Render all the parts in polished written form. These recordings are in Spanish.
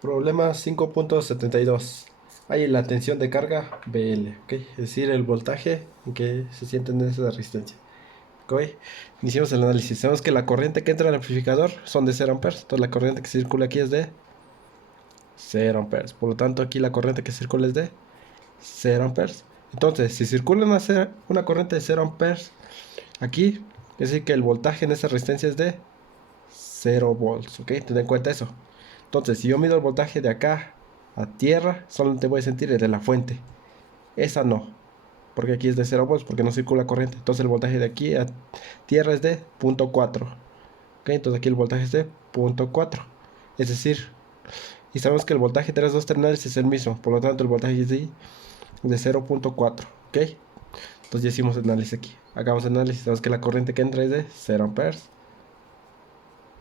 Problema 5.72. Hay la tensión de carga BL, ¿ok? Es decir, el voltaje en que se siente en esa resistencia. ¿Ok? Iniciamos el análisis. Sabemos que la corriente que entra al amplificador son de 0 amperes. Entonces la corriente que circula aquí es de 0 amperes. Por lo tanto, aquí la corriente que circula es de 0 amperes. Entonces, si circula una corriente de 0 amperes aquí, es decir que el voltaje en esa resistencia es de 0 volts, ¿ok? Ten en cuenta eso. Entonces, si yo mido el voltaje de acá a tierra, solamente voy a sentir el de la fuente. Esa no, porque aquí es de 0 volts, porque no circula corriente. Entonces el voltaje de aquí a tierra es de 0.4. ¿Ok? Entonces aquí el voltaje es de 0.4. Es decir, y sabemos que el voltaje de las dos terminales es el mismo. Por lo tanto, el voltaje es de 0.4. ¿Ok? Entonces ya hicimos el análisis aquí. Hagamos el análisis. Sabemos que la corriente que entra es de 0 amperes.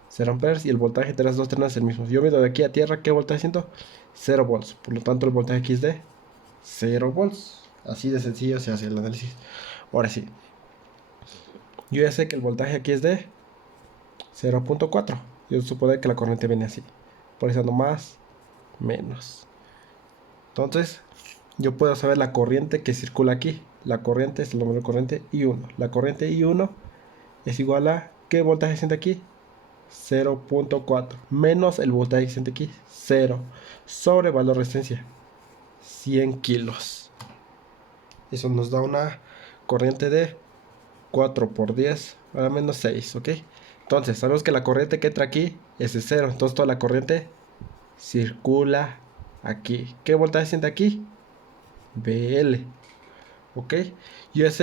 0 amperes y el voltaje de las dos terminales es el mismo. Yo mido de aquí a tierra, ¿qué voltaje siento? 0 volts. Por lo tanto, el voltaje aquí es de 0 volts. Así de sencillo se hace el análisis. Ahora sí. Yo ya sé que el voltaje aquí es de 0.4. Yo supone que la corriente viene así. Por eso ando más, menos. Entonces, yo puedo saber la corriente que circula aquí. La corriente es el número de corriente I1. La corriente I1 es igual a, ¿qué voltaje siente aquí? 0.4 menos el voltaje que siente aquí, 0 sobre valor de resistencia, 100 kilos. Eso nos da una corriente de 4 por 10 a menos 6, ¿ok? Entonces, sabemos que la corriente que entra aquí es de 0. Entonces, toda la corriente circula aquí. ¿Qué voltaje siente aquí? BL, ¿ok? Y es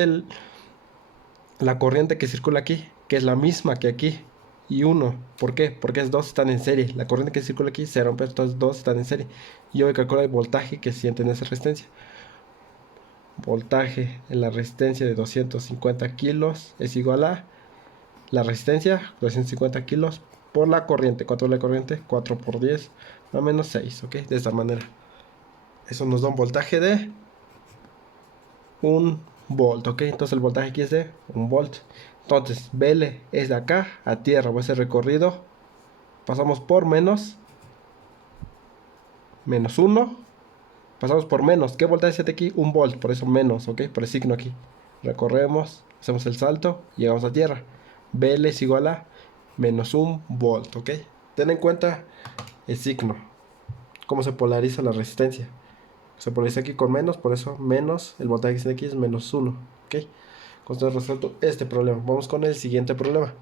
la corriente que circula aquí, que es la misma que aquí. Y 1, ¿por qué? Porque es 2 están en serie. La corriente que circula aquí se rompe, entonces 2 están en serie. Y yo voy a calcular el voltaje que siente en esa resistencia. Voltaje en la resistencia de 250 kilos es igual a la resistencia, 250 kilos, por la corriente. ¿Cuánto es la corriente? 4 por 10, más o menos 6, ¿ok? De esta manera. Eso nos da un voltaje de 1 volt, ¿ok? Entonces el voltaje aquí es de 1 volt. Entonces, BL es de acá a tierra, va a ser recorrido. Pasamos por menos 1. Pasamos por menos. ¿Qué voltaje es aquí? 1 volt, por eso menos, ¿ok? Por el signo aquí. Recorremos, hacemos el salto y llegamos a tierra. BL es igual a menos 1 volt, ¿ok? Ten en cuenta el signo, cómo se polariza la resistencia. Se polariza aquí con menos, por eso menos, el voltaje que está aquí es menos 1, ¿ok? Con esto resuelto este problema. Vamos con el siguiente problema.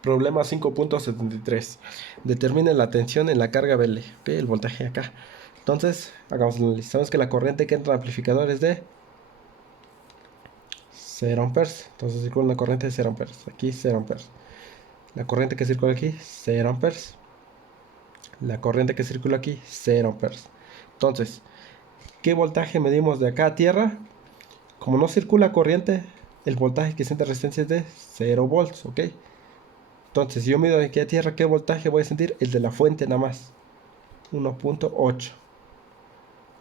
Problema 5.73. Determine la tensión en la carga BL, ¿ok? El voltaje acá. Entonces, hagamos el análisis. Sabemos que la corriente que entra al amplificador es de 0 amperes. Entonces circula una corriente de 0 amperes. Aquí 0 amperes. La corriente que circula aquí, 0 amperes. La corriente que circula aquí, 0 amperes. Entonces, ¿qué voltaje medimos de acá a tierra? Como no circula corriente, el voltaje que siente resistencia es de 0 volts, ¿ok? Entonces, si yo mido de aquí a tierra, ¿qué voltaje voy a sentir? El de la fuente nada más. 1.8.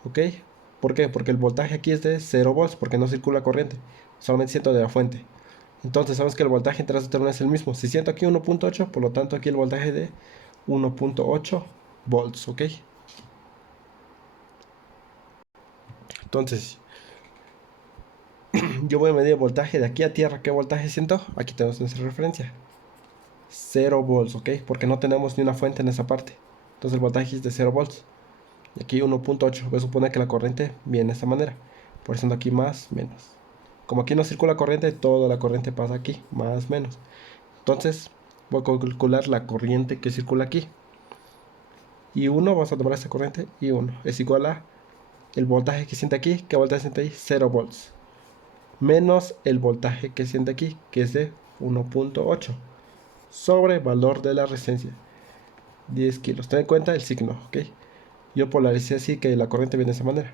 ¿Ok? ¿Por qué? Porque el voltaje aquí es de 0 volts, porque no circula corriente. Solamente siento de la fuente. Entonces sabemos que el voltaje entre las terminales es el mismo. Si siento aquí 1.8, por lo tanto aquí el voltaje de 1.8 volts, ¿ok? Entonces, yo voy a medir el voltaje de aquí a tierra. ¿Qué voltaje siento? Aquí tenemos nuestra referencia. 0 volts, ¿ok? Porque no tenemos ni una fuente en esa parte. Entonces el voltaje es de 0 volts. Y aquí 1.8. Voy a suponer que la corriente viene de esta manera. Por eso ando aquí más, menos. Como aquí no circula corriente, toda la corriente pasa aquí, más, menos. Entonces, voy a calcular la corriente que circula aquí. Y 1, vamos a tomar esta corriente, y 1 es igual a el voltaje que siente aquí. ¿Qué voltaje siente ahí? 0 volts. Menos el voltaje que siente aquí, que es de 1.8. Sobre valor de la resistencia. 10 kilos. Ten en cuenta el signo, ¿ok? Yo polaricé así que la corriente viene de esa manera.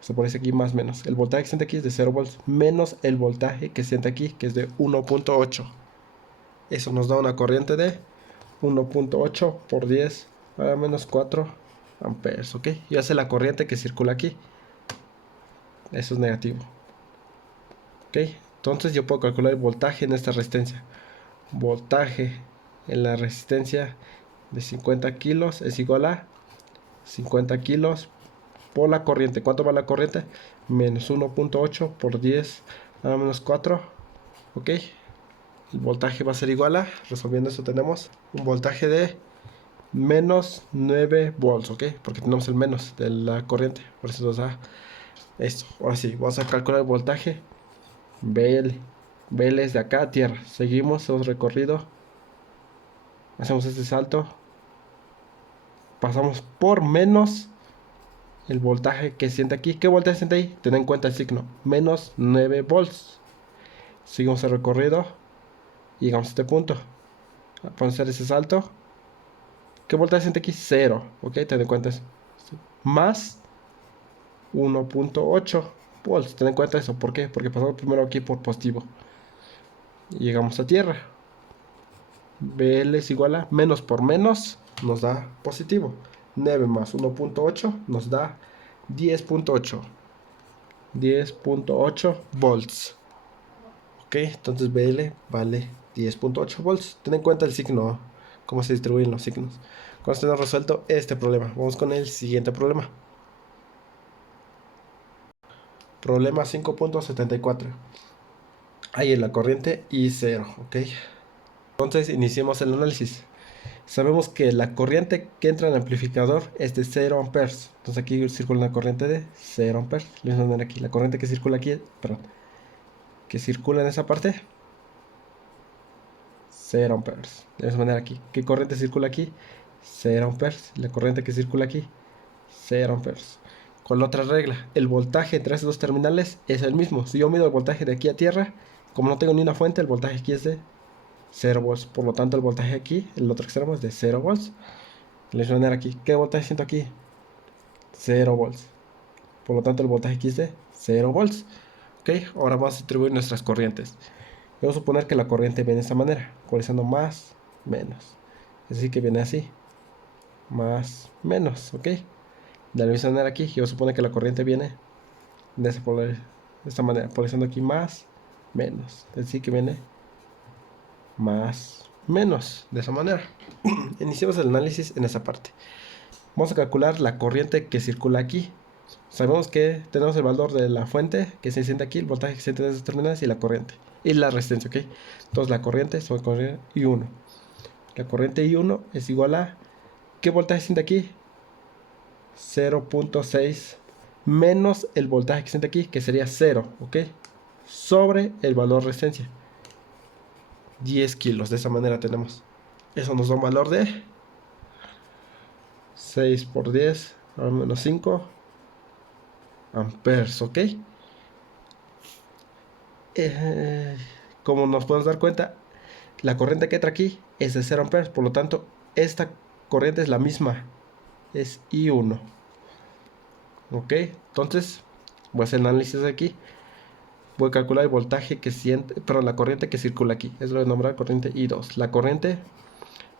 Se pone aquí más menos. El voltaje que siente aquí es de 0 volts. Menos el voltaje que siente aquí, que es de 1.8. Eso nos da una corriente de 1.8 por 10 a menos 4 amperes, ¿ok? Y hace la corriente que circula aquí. Eso es negativo, ¿ok? Entonces yo puedo calcular el voltaje en esta resistencia. Voltaje en la resistencia de 50 kilos es igual a 50 kilos por la corriente. ¿Cuánto va la corriente? Menos 1.8 por 10 a la menos 4. Ok. El voltaje va a ser igual a, resolviendo eso tenemos un voltaje de menos 9 volts, ok, porque tenemos el menos de la corriente, por eso nos da esto. Ahora sí, vamos a calcular el voltaje BL. BL es de acá a tierra. Seguimos, hemos recorrido, hacemos este salto, pasamos por menos el voltaje que siente aquí. ¿Qué voltaje siente ahí? Ten en cuenta el signo, menos 9 volts. Seguimos el recorrido y llegamos a este punto. Vamos a hacer ese salto. ¿Qué voltaje siente aquí? Cero, ok, ten en cuenta eso. Más 1.8 volts. Ten en cuenta eso. ¿Por qué? Porque pasamos primero aquí por positivo. Y llegamos a tierra. BL es igual a menos por menos nos da positivo. 9 más 1.8 nos da 10.8. 10.8 volts. Ok, entonces BL vale 10.8 volts. Ten en cuenta el signo, cómo se distribuyen los signos. Con esto hemos resuelto este problema. Vamos con el siguiente problema. Problema 5.74. Ahí en la corriente I0, ok. Entonces iniciemos el análisis. Sabemos que la corriente que entra en el amplificador es de 0 amperes. Entonces aquí circula una corriente de 0 amperes. Lo mismo aquí. La corriente que circula aquí, perdón, que circula en esa parte, 0 amperes. De esa manera aquí. ¿Qué corriente circula aquí? 0 amperes. La corriente que circula aquí, 0 amperes. Con la otra regla, el voltaje entre estos dos terminales es el mismo. Si yo mido el voltaje de aquí a tierra, como no tengo ni una fuente, el voltaje aquí es de 0 volts. Por lo tanto, el voltaje aquí, el otro extremo, es de 0 volts. De la misma manera aquí. ¿Qué voltaje siento aquí? 0 volts. Por lo tanto, el voltaje aquí es de 0 volts. Ok, ahora vamos a distribuir nuestras corrientes. Vamos a suponer que la corriente viene de esta manera, polarizando más, menos. Es decir, que viene así, más, menos, ok. De la misma manera aquí, yo supone que la corriente viene de esta manera, polarizando aquí más, menos. Es decir, que viene más, menos, de esa manera. Iniciamos el análisis en esa parte. Vamos a calcular la corriente que circula aquí. Sabemos que tenemos el valor de la fuente que se siente aquí, el voltaje que se siente en esas terminales y la corriente. Y la resistencia, ¿ok? Entonces la corriente sobre corriente I1. La corriente I1 es igual a... ¿Qué voltaje se siente aquí? 0.6 menos el voltaje que se siente aquí, que sería 0, ¿ok? Sobre el valor de resistencia. 10 kilos, de esa manera tenemos. Eso nos da un valor de 6 por 10, al menos 5 amperes, ¿ok? Como nos podemos dar cuenta, la corriente que entra aquí es de 0 amperes, por lo tanto, esta corriente es la misma, es I1. Ok, entonces voy a hacer el análisis aquí. Voy a calcular el voltaje que siente, perdón, la corriente que circula aquí. Eso lo voy a nombrar corriente I2. La corriente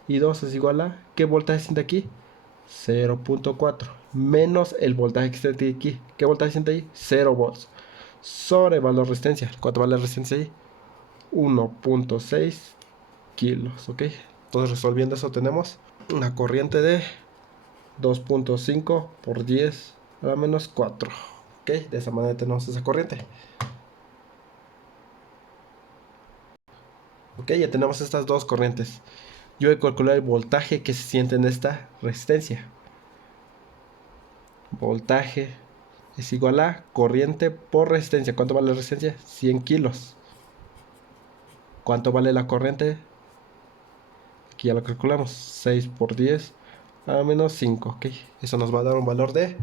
I2 es igual a, ¿qué voltaje siente aquí? 0.4 menos el voltaje que siente aquí. ¿Qué voltaje siente ahí? 0 volts. Sobre el valor de resistencia. ¿Cuánto vale la resistencia ahí? 1.6 kilos, ok. Entonces resolviendo eso tenemos una corriente de 2.5 por 10 a la menos 4, ok. De esa manera tenemos esa corriente. Ok, ya tenemos estas dos corrientes. Yo voy a calcular el voltaje que se siente en esta resistencia. Voltaje es igual a corriente por resistencia. ¿Cuánto vale la resistencia? 100 kilos. ¿Cuánto vale la corriente? Aquí ya lo calculamos. 6 por 10 a menos 5, ok. Eso nos va a dar un valor de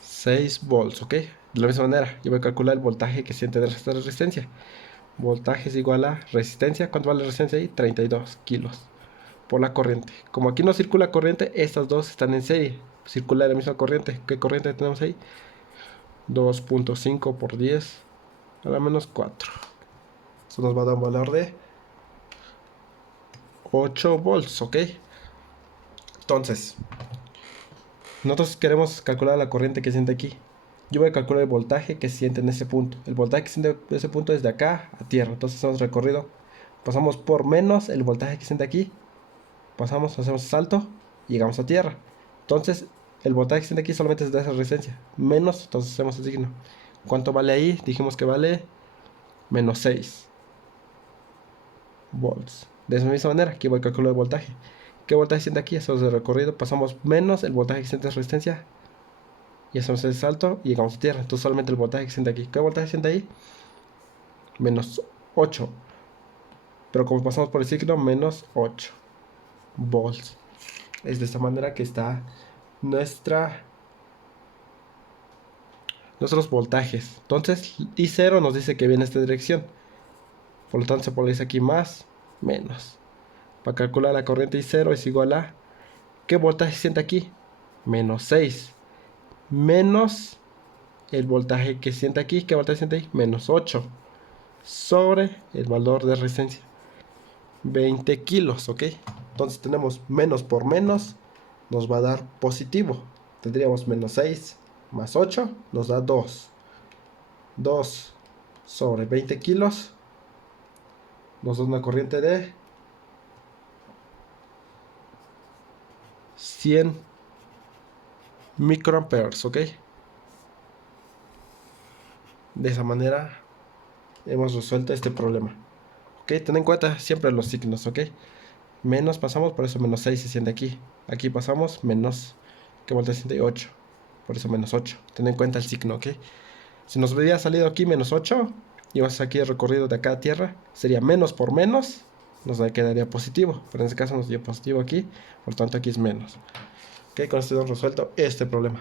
6 volts, ok. De la misma manera, yo voy a calcular el voltaje que siente de esta resistencia. Voltaje es igual a resistencia. ¿Cuánto vale la resistencia ahí? 32 kilos por la corriente. Como aquí no circula corriente, estas dos están en serie. Circula la misma corriente. ¿Qué corriente tenemos ahí? 2.5 por 10 a la menos 4. Eso nos va a dar un valor de 8 volts, ok. Entonces, nosotros queremos calcular la corriente que siente aquí. Yo voy a calcular el voltaje que siente en ese punto. El voltaje que siente en ese punto es de acá a tierra. Entonces hemos recorrido. Pasamos por menos el voltaje que siente aquí. Pasamos, hacemos salto y llegamos a tierra. Entonces, el voltaje que siente aquí solamente es de esa resistencia. Menos, entonces hacemos el signo. ¿Cuánto vale ahí? Dijimos que vale menos 6 volts. De esa misma manera, aquí voy a calcular el voltaje. ¿Qué voltaje siente aquí? Hacemos el recorrido, pasamos menos el voltaje que siente resistencia. Y hacemos el salto y llegamos a tierra. Entonces solamente el voltaje que siente aquí. ¿Qué voltaje siente ahí? Menos 8. Pero como pasamos por el signo, menos 8 volts. Es de esta manera que está nuestros voltajes. Entonces, I0 nos dice que viene esta dirección. Por lo tanto, se pone aquí más, menos. Para calcular la corriente I0 es igual a... ¿Qué voltaje siente aquí? Menos 6. Menos el voltaje que siente aquí. ¿Qué voltaje siente ahí? Menos 8. Sobre el valor de resistencia. 20 kilos, ¿ok? Entonces tenemos menos por menos. Nos va a dar positivo. Tendríamos menos 6 más 8. Nos da 2. 2 sobre 20 kilos. Nos da una corriente de 100 microamperes, ¿ok? De esa manera hemos resuelto este problema. ¿Ok? Ten en cuenta siempre los signos, ¿ok? Menos pasamos, por eso menos 6 se siente aquí. Aquí pasamos menos, que vuelta se siente 8. Por eso menos 8. Ten en cuenta el signo, ¿ok? Si nos hubiera salido aquí menos 8, y vas aquí el recorrido de acá a tierra, sería menos por menos, nos quedaría positivo. Pero en este caso nos dio positivo aquí, por tanto aquí es menos. ¿Ok? Con esto hemos resuelto este problema.